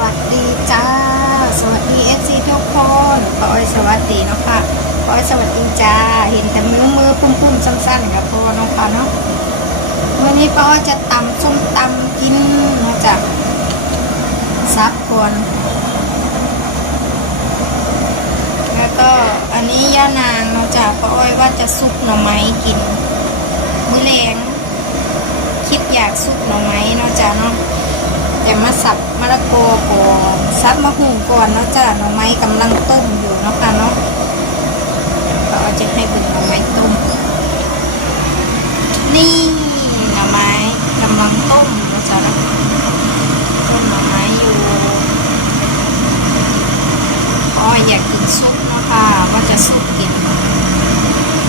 วัสดีจ้า สวัสดีเอฟซีทุกคนขออ้อยสวัสดีเนาะค่ะขออ้อยสวัสดีจ้า เห็นแต่มือมือปุ่มปุ่มๆสั้นๆกับพอเน้องค่ะเนาะวันนี้ป้าอ้อยจะตำส้มตำกินเนาะจ้ะซับก่อนแล้วก็อันนี้ย่านางเนาะจ้ะป้าอ้อยว่าจะซุปหน่อไม้กิน มื้อแรงคิดอยากซุปหน่อไม้เนาะจ้ะเนาะ แต่มาสับมะละกอก่อนซับมะฮุงก่อนเนาะจ้าหน่อไม้กำลังต้มอยู่เนาะค่ะเนาะก็จะให้เป็นหน่อไม้ต้ม นี่หน่อไม้กำลังต้มเนาะจ้ะเนาะต้มหน่อไม้อยู่ก็อยากกินซุปเนาะค่ะว่าจะซุปกิน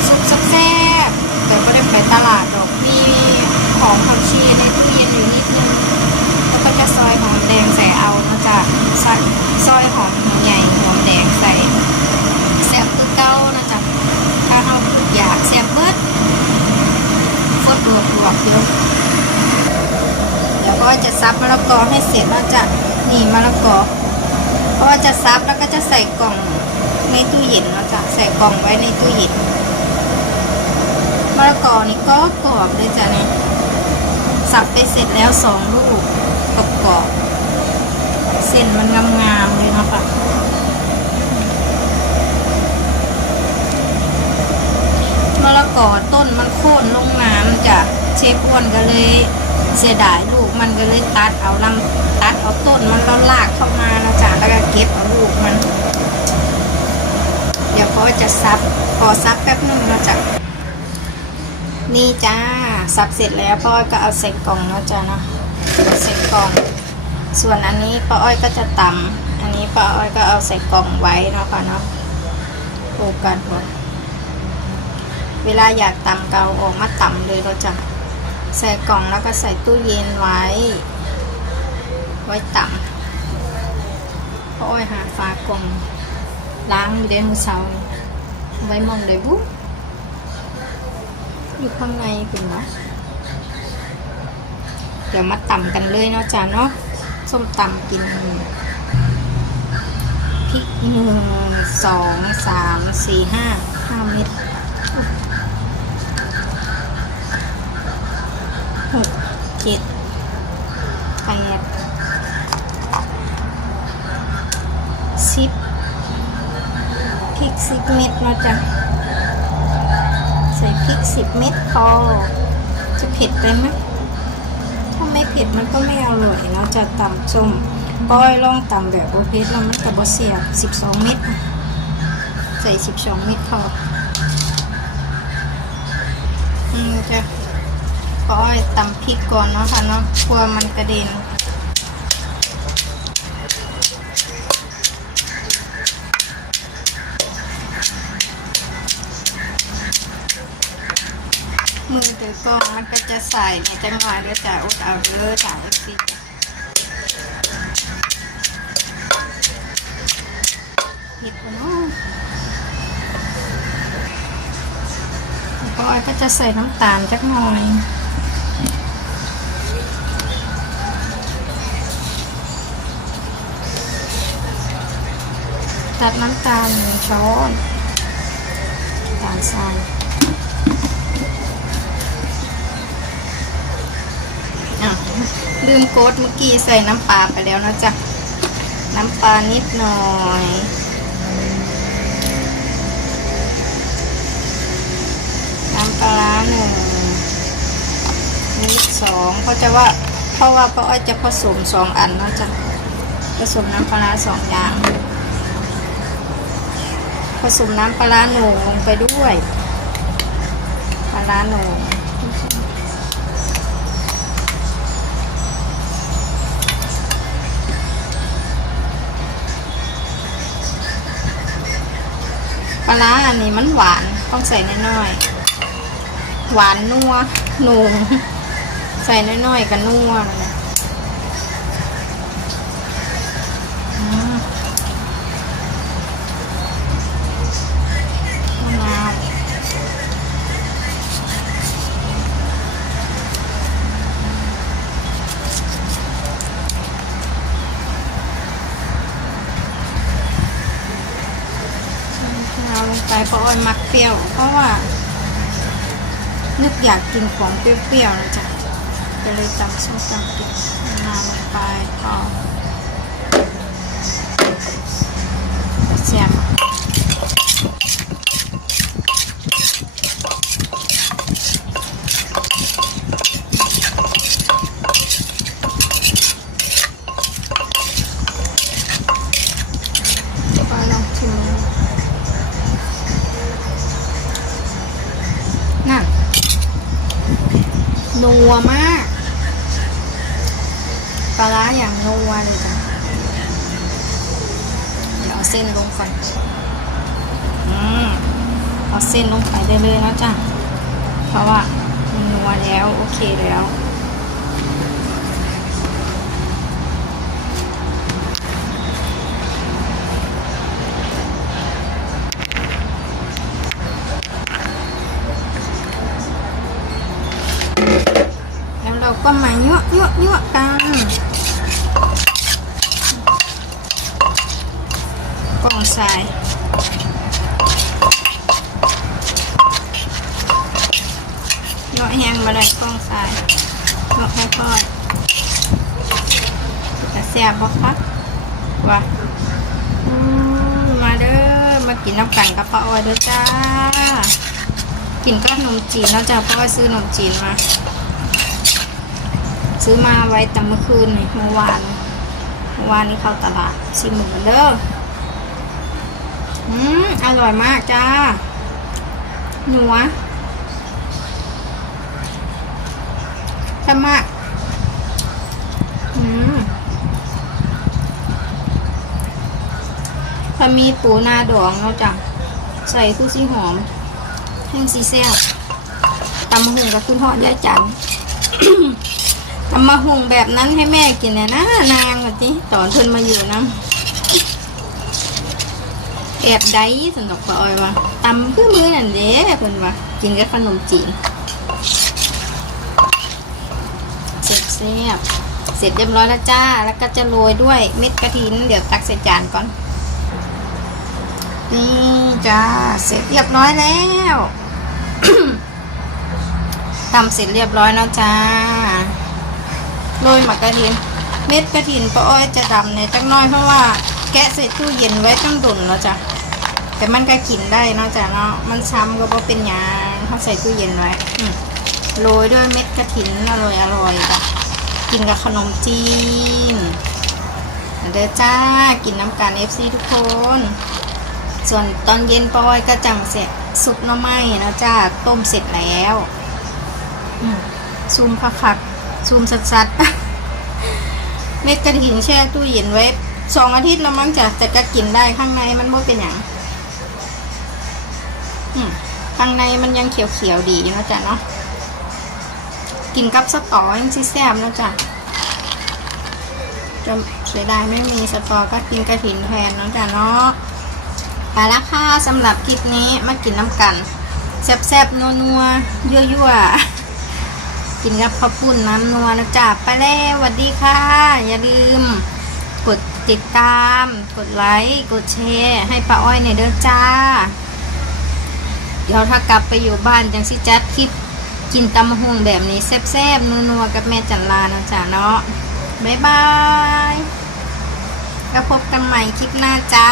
ซุปแซ่บๆแต่ไม่ได้ไปตลาดดอกมีของผักชีในตู้เย็นอยู่นิดนึง แล้วก็จะซอยหอมแดงใส่เอาเนาะจ้ะซอยซอยหอมใหญ่หอมแดงใส่แซ่บคือเก้านะจ๊ะถ้าเราอยากแซ่บเบิดฟดลวกลวกๆเยอะเดี๋ย วก็จะซับมะละกอให้เสร็จแล้วจะนี่มะละกอ เพราะว่าจะซับแล้วก็จะใส่กล่องในตู้เย็นเนาะจ้ะใส่กล่องไว้ในตู้เย็นมะละกอนี่ก็กรอบเลยจ้ะเนี่ยสับไปเสร็จแล้วสองลูกกรอบๆเส้นมันงามๆเลยนะคะมะละกอต้นมันโค่นลงน้ำจ้ะเชฟอ้วนก็เลย เสียดายลูกมันก็เลยตัดเอาลำตัดเอาต้นมันแล้วลากเข้ามานะจ๊ะแล้วก็เก็บเอาลูกมัน เดี๋ยวก็จะซับพอซับแป๊บนึงนะจ๊ะนี่จ้าสับเสร็จแล้วป้าอ้อยก็เอาใส่กล่องเนาะจ้าเนาะเอาใส่กล่อง ส่วนอันนี้ป้าอ้อยก็จะตำอันนี้ป้าอ้อยก็เอาใส่กล่องไว้เนาะค่ะเนาะถูกกันหมดเวลาอยากตำเกาออกมาตำเลยก็จะ ใส่กล่องแล้วก็ใส่ตู้เย็นไว้ ไว้ต่ำป้าอ้อยหาฝากล่องล้างอยู่เดมือเสาไว้มองเลยบุ๊อยู่ข้างในเป็นวะเดี๋ยวมาต่ำกันเลยเนาะจ้าเนาะส้มตำกินพริกหนึ่งสองสามสี่ห้าห้าเม็ด หกเจ็ดแปดสิบพริกสิบเม็ดเนาจะใส่พริกสิบเม็ดพอจะเผ็ดไปไหมถ้าไม่เผ็ดมันก็ไม่อร่อยเนาะจะตำส้มป้อยลองตำแบบโอเพชแล้วมันกับบเสียบสิบสองเม็ดใส่สิบสองเม็ดพออืมจะ ป้อยตำพริกก่อนเนาะค่ะเนาะกลัวมันกระเด็นมือถือกล้องมันก็จะใส่ในจังหวะเดี๋ยวจะอดเอาเด้อถ่ายสิหยิบเนาะแล้วก็อ้อยก็จะใส่น้ำตาลจักหน่อย ตัดน้ำตาลหนึ่งช้อนตาลทรายอะลืมโกดเมื่อกี้ใส่น้ำปลาไปแล้วนะจ๊ะ น้ำปลานิดหน่อยน้ำปลาร้าหนึ่งนิดสองเพราะจะว่าเพราะว่าป้าอ้อยจะผสมสองอันนะจ๊ะผสมน้ำปลาสองอย่าง ผสมน้ำปลาร้าหนูลงไปด้วยปลาร้าหนูปลาร้าอันนี้มันหวานต้องใส่น้อยๆหวานนัวหนุ่มใส่น้อยๆกับนัว ไปเพราะอ้อยมักเปรี้ยว เพราะว่า นึกอยากกินของเปรี้ยวๆนะจ๊ะก็เลยตำส้มตำกินน้ำลงไปพอเสียบ นัวมาก ปลาร้าอย่างนัวเลยจ้ะเดี๋ยวเอาเส้นลงก่อนอืมเอาเส้นลงไปเรื่อยๆแล้วจ้ะ เพราะว่ามันนัวแล้ว โอเคแล้ว ก็มายั่วยั่วยั่วกันกล่องทรายยั่วแห้งมาได้กล่องทรายยั่วค่อยๆจะแซ่บบ่ครับว่ามาเด้อมากินน้ำกันกับป้าออยเด้อจ้ากินก็ขนมจีนแล้วจ้ะเพราะว่าซื้อขนมจีนมา ซื้อมาไว้แต่เมื่อคืนเมื่อวานเมื่อวานนี้เข้าตลาดชิมหมูกันเด้ออืมอร่อยมากจ้าหนัวทำมากอืมถ้ามีปูนาดองเนาจ้ะใส่คือสีหอมแห้งสีแซ่บตำมะฮุงกับคุณพ่อยายจัน ทำมาหุงแบบนั้นให้แม่กินเนี่ยนะนางว่าจิตอนเพิ่นมาอยู่นะแอบได้สนดอกปลาอ้อยว่าตำคือมือนั่นเด้เพิ่นว่ากินกับขนมจีนเสร็จเสียบเสร็จเรียบร้อยแล้วจ้า แล้วก็จะโรยด้วยเม็ดกระถิน เดี๋ยวตักใส่จานก่อนนี่จ้าเสร็จเรียบร้อยแล้วทำเสร็จเรียบร้อยแล้วจ้า โรยหมักกระถิน เม็ดกระถินป้าอ้อยจะดำในจังน้อยเพราะว่าแกะใส่ตู้เย็นไว้ตั้งดุนแล้วจ้ะแต่มันก็กินได้เนาะจ้ะเนาะมันช้ำก็เป็นยางเขาใส่ตู้เย็นไว้โรยด้วยเม็ดกระถินอร่อยอร่อยจ้ะกินกับขนมจีนเด้อจ้ากินน้ำกัน FC ทุกคน ส่วนตอนเย็นปอ้อยก็จังเสร็จซุปน่อไม้นะจ้าต้มเสร็จแล้วอืมซูมคัก ซูมสัดๆ เม็ดกระถินแช่ตู้เย็นไว้สองอาทิตย์แล้วมั้งจ้ะแต่ก็กินได้ข้างในมันไม่เป็นอย่างข้างในมันยังเขียวๆดีอยู่นะจ๊ะเนาะกินกับสตอยังซิแซ่บนะจ๊ะจะเสียดายไม่มีสตอก็กินกระถินแทนนะจ๊ะเนาะไปละค่ะสำหรับคลิปนี้มากินน้ำกันแซ่บๆนัวๆยั่วๆ กินกับข้าวปุ้นน้ำนัวนะจ๊ะไปแล้วสวัสดีค่ะ อย่าลืม กดติดตาม กดไลค์กดแชร์ให้ป้าอ้อยเนี่ยเด้อจ้า เดี๋ยวถ้ากลับไปอยู่บ้านจังสิจัดคลิปกินตำมะฮุงแบบนี้แซ่บๆนัวๆกับแม่จันลานะจ๊ะเนาะบ๊ายบายแล้วพบกันใหม่คลิปหน้าจ้า